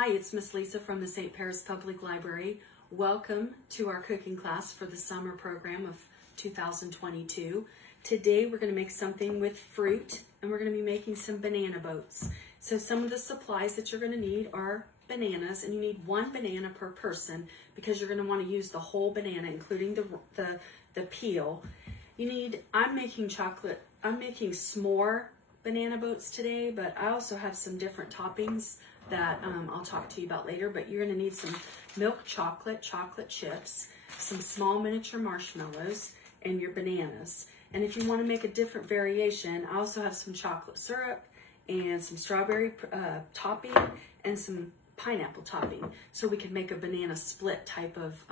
Hi, it's Miss Lisa from the St. Paris Public Library. Welcome to our cooking class for the summer program of 2022. Today we're going to make something with fruit, and we're going to be making some banana boats. So some of the supplies that you're going to need are bananas, and you need one banana per person because you're going to want to use the whole banana, including the peel. I'm making s'more banana boats today, but I also have some different toppings that I'll talk to you about later. But you're going to need some milk chocolate chips, some small miniature marshmallows, and your bananas. And if you want to make a different variation, I also have some chocolate syrup and some strawberry topping and some pineapple topping, so we can make a banana split type of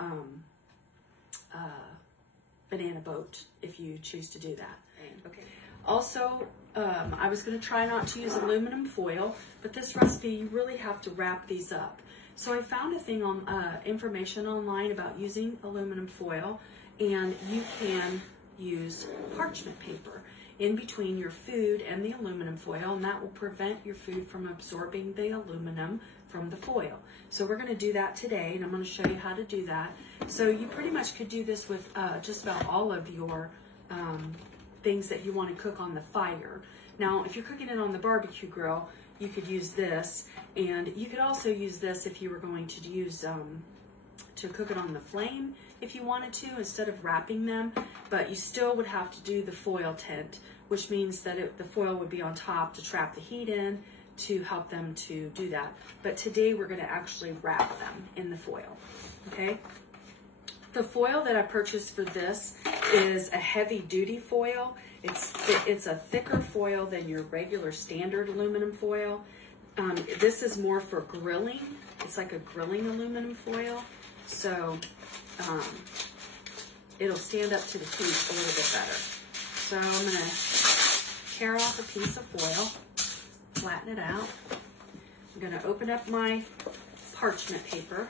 banana boat if you choose to do that. Okay. Also, I was going to try not to use aluminum foil, but this recipe, you really have to wrap these up. So I found a thing on information online about using aluminum foil, and you can use parchment paper in between your food and the aluminum foil, and that will prevent your food from absorbing the aluminum from the foil. So we're going to do that today, and I'm going to show you how to do that. So you pretty much could do this with just about all of your things that you want to cook on the fire. Now, if you're cooking it on the barbecue grill, you could use this, and you could also use this if you were going to use to cook it on the flame if you wanted to, instead of wrapping them. But you still would have to do the foil tent, which means that the foil would be on top to trap the heat in to help them to do that. But today we're going to actually wrap them in the foil. Okay. The foil that I purchased for this is a heavy duty foil. It's a thicker foil than your regular standard aluminum foil. This is more for grilling. It's like a grilling aluminum foil. So it'll stand up to the heat a little bit better. So I'm going to tear off a piece of foil, flatten it out. I'm going to open up my parchment paper,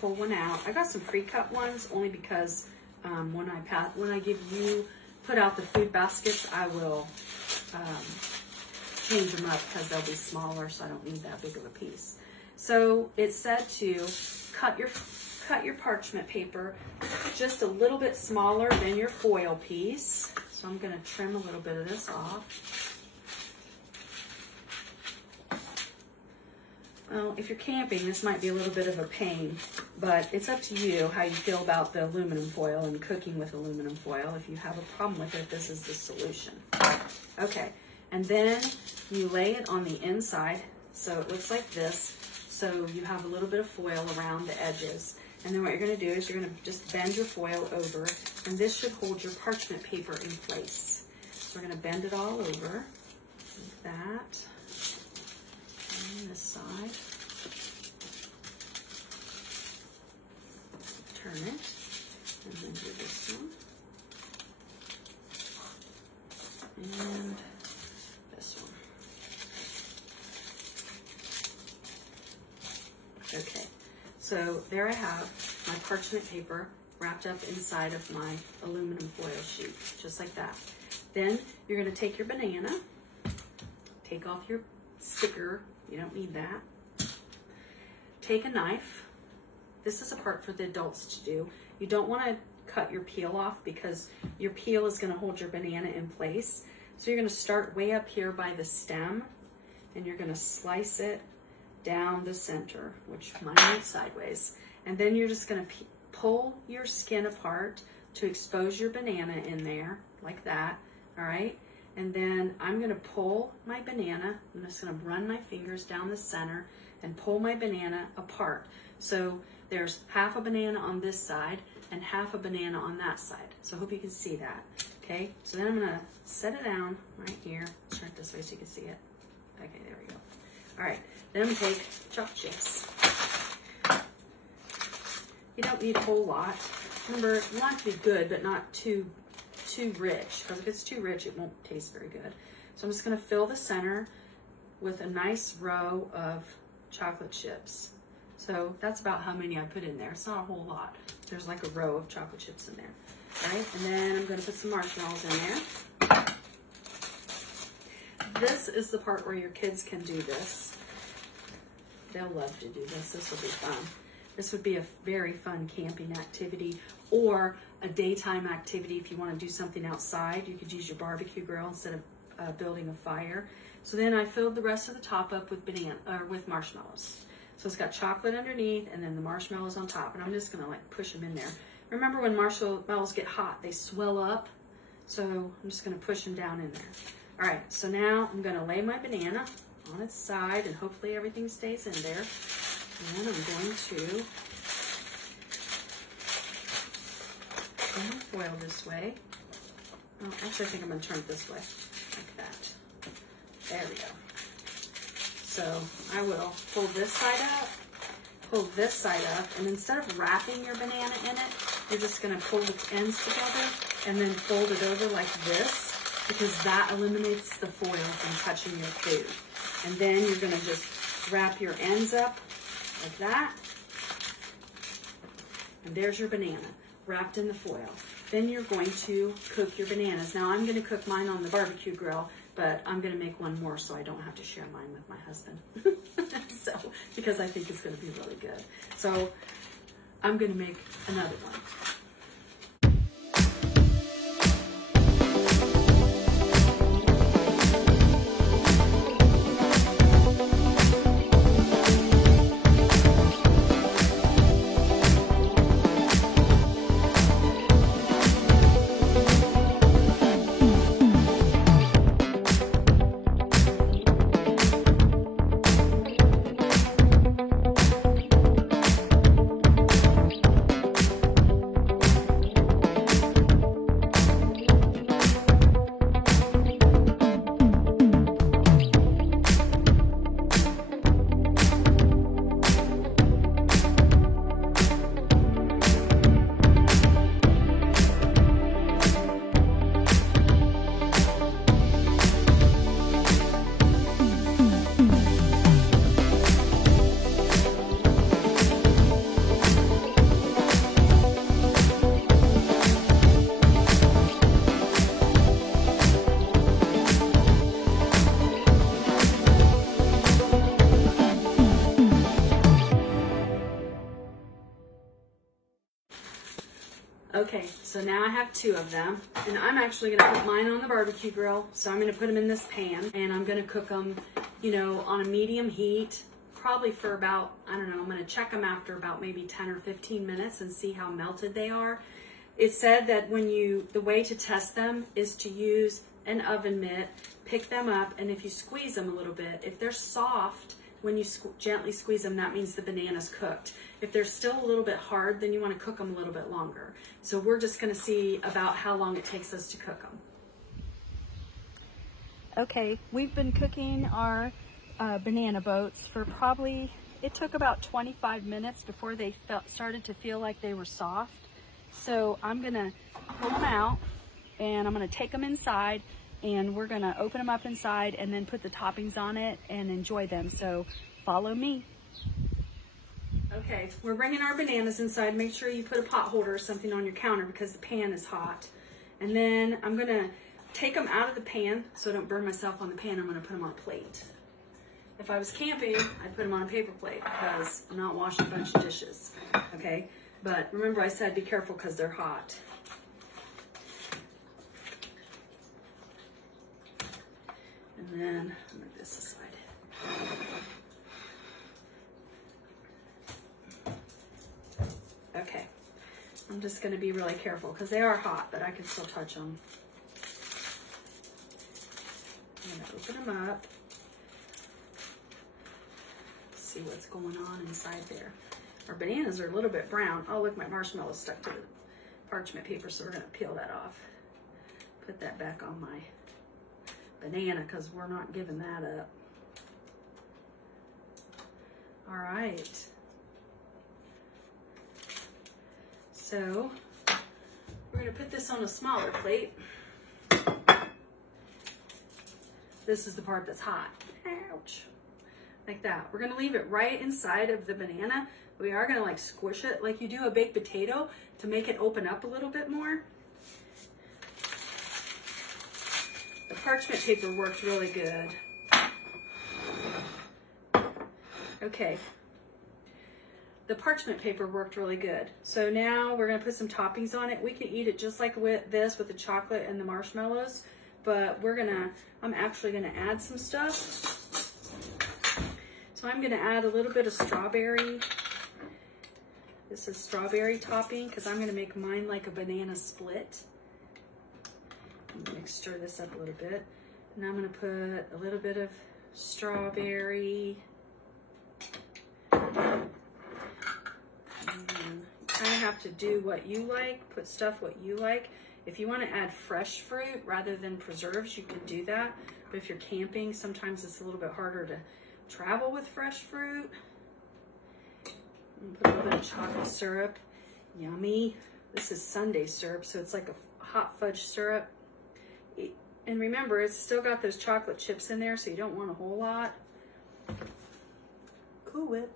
pull one out. I got some pre-cut ones only because when I put out the food baskets, I will change them up because they'll be smaller, so I don't need that big of a piece. So it said to cut your parchment paper just a little bit smaller than your foil piece. So I'm going to trim a little bit of this off. Well, if you're camping, this might be a little bit of a pain, but it's up to you how you feel about the aluminum foil and cooking with aluminum foil. If you have a problem with it, this is the solution. Okay, and then you lay it on the inside, so it looks like this. So you have a little bit of foil around the edges. And then what you're going to do is you're going to just bend your foil over, and this should hold your parchment paper in place. We're going to bend it all over like that. On this side. Turn it, and then do this one. And this one. Okay, so there I have my parchment paper wrapped up inside of my aluminum foil sheet, just like that. Then you're going to take your banana, take off your sticker. You don't need that. Take a knife. This is a part for the adults to do. You don't want to cut your peel off because your peel is going to hold your banana in place. So you're going to start way up here by the stem, and you're going to slice it down the center, which mine went sideways. And then you're just going to pull your skin apart to expose your banana in there, like that. All right. And then I'm going to pull my banana. I'm just going to run my fingers down the center and pull my banana apart. So there's half a banana on this side and half a banana on that side. So I hope you can see that. Okay, so then I'm going to set it down right here. Let's turn it this way so you can see it. Okay, there we go. All right, then I'm going to take chocolate chips. You don't need a whole lot. Remember, you want it to be good, but not too rich, because if it's too rich, it won't taste very good. So I'm just going to fill the center with a nice row of chocolate chips. So that's about how many I put in there. It's not a whole lot. There's like a row of chocolate chips in there. All right, and then I'm going to put some marshmallows in there. This is the part where your kids can do this. They'll love to do this. This will be fun. This would be a very fun camping activity or a daytime activity. If you want to do something outside, you could use your barbecue grill instead of building a fire. So then I filled the rest of the top up with with marshmallows. So it's got chocolate underneath and then the marshmallows on top. And I'm just gonna like push them in there. Remember when marshmallows get hot, they swell up. So I'm just gonna push them down in there. All right, so now I'm gonna lay my banana on its side and hopefully everything stays in there. And I'm going to turn the foil this way. Oh, actually, I think I'm gonna turn it this way, like that. There we go. So I will pull this side up, pull this side up, and instead of wrapping your banana in it, you're just gonna pull the ends together and then fold it over like this, because that eliminates the foil from touching your food. And then you're gonna just wrap your ends up like that. And there's your banana wrapped in the foil. Then you're going to cook your bananas. Now I'm gonna cook mine on the barbecue grill, but I'm gonna make one more so I don't have to share mine with my husband. So, because I think it's gonna be really good. So I'm gonna make another one. Okay, so now I have two of them, and I'm actually gonna put mine on the barbecue grill. So I'm gonna put them in this pan, and I'm gonna cook them, you know, on a medium heat, probably for about, I don't know, I'm gonna check them after about maybe 10 or 15 minutes and see how melted they are. It said that the way to test them is to use an oven mitt, pick them up, and if you squeeze them a little bit, if they're soft, when you gently squeeze them, that means the banana's cooked. If they're still a little bit hard, then you want to cook them a little bit longer. So we're just going to see about how long it takes us to cook them. Okay, we've been cooking our banana boats for probably, it took about 25 minutes before they started to feel like they were soft. So I'm going to pull them out and I'm going to take them inside, and we're gonna open them up inside and then put the toppings on it and enjoy them. So follow me. Okay, we're bringing our bananas inside. Make sure you put a pot holder or something on your counter because the pan is hot. And then I'm gonna take them out of the pan so I don't burn myself on the pan. I'm gonna put them on a plate. If I was camping, I'd put them on a paper plate because I'm not washing a bunch of dishes, okay? But remember I said be careful because they're hot. And then I'll move this aside. Okay, I'm just going to be really careful because they are hot, but I can still touch them. I'm going to open them up. See what's going on inside there. Our bananas are a little bit brown. Oh, look, my marshmallow stuck to the parchment paper, so we're going to peel that off. Put that back on my banana because we're not giving that up. All right. So we're going to put this on a smaller plate. This is the part that's hot. Ouch. Like that. We're going to leave it right inside of the banana. We are going to like squish it like you do a baked potato to make it open up a little bit more. The parchment paper worked really good. Okay. The parchment paper worked really good. So now we're gonna put some toppings on it. We can eat it just like with this, with the chocolate and the marshmallows, but I'm actually gonna add some stuff. So I'm gonna add a little bit of strawberry. This is strawberry topping because I'm gonna make mine like a banana split. I'm gonna stir this up a little bit. And I'm gonna put a little bit of strawberry. Kind of have to do what you like, put stuff what you like. If you want to add fresh fruit rather than preserves, you can do that. But if you're camping, sometimes it's a little bit harder to travel with fresh fruit. Put a little bit of chocolate syrup. Yummy. This is sundae syrup, so it's like a hot fudge syrup. And remember, it's still got those chocolate chips in there, so you don't want a whole lot. Cool Whip.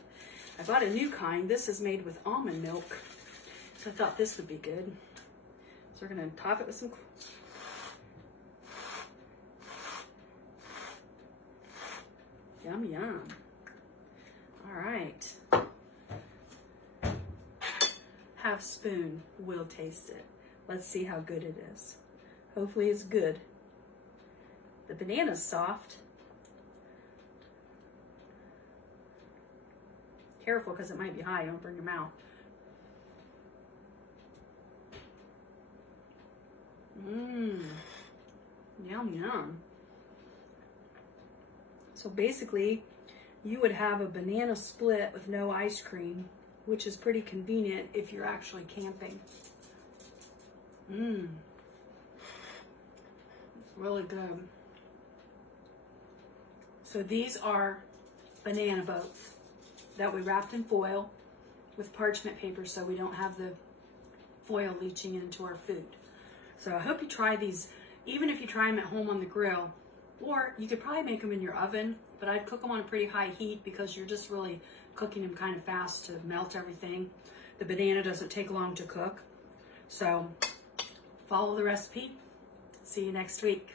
I bought a new kind. This is made with almond milk. So I thought this would be good. So we're gonna top it with some. Yum, yum. All right. Half spoon will taste it. Let's see how good it is. Hopefully it's good. The banana's soft. Careful, because it might be high. Don't burn your mouth. Mmm. Yum, yum. So basically, you would have a banana split with no ice cream, which is pretty convenient if you're actually camping. Mmm. It's really good. So these are banana boats that we wrapped in foil with parchment paper so we don't have the foil leaching into our food. So I hope you try these, even if you try them at home on the grill, or you could probably make them in your oven, but I'd cook them on a pretty high heat because you're just really cooking them kind of fast to melt everything. The banana doesn't take long to cook. So follow the recipe. See you next week.